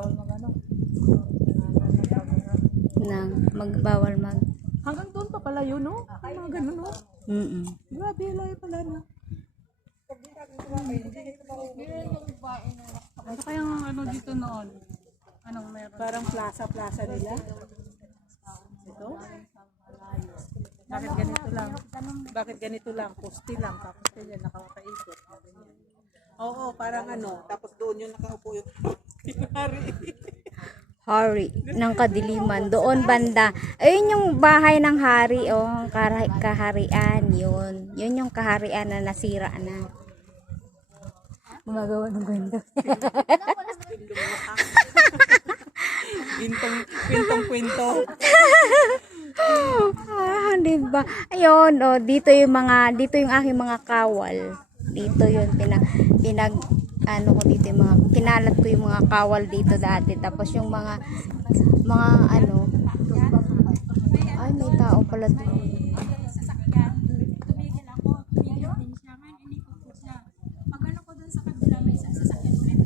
bawal mag ano. Nang magbawal mag. Hanggang doon pa pala yun, no? Yung mga ganun, no? Grabe, layo pala, no? Ano kayang ano dito noon? Anong meron? Parang plaza nila. Ito? Bakit ganito lang? Bakit ganito lang? Poste lang. Tapos ganyan, nakakaikot. Oo, parang ano. Tapos doon yung nakaupo yung tinari. Hari ng kadiliman. Doon banda. Ayun yung bahay ng hari. Oh, kaharian. Yun. Yun yung kaharian na nasira na. Gumagawa ng kwento. Kwintong-kwento. Diba? Ayun, oh, dito yung aking mga kawal. Dito yun ano ko dito yung mga kinalat ko yung mga kawal dito dati. Tapos yung mga ano, ay may tao pala doon. Sasakyan, tumigil ako, tumigil din siya, ngayon inikot ko siya. Pag ano ko dun sa kabila, may sasakyan ulit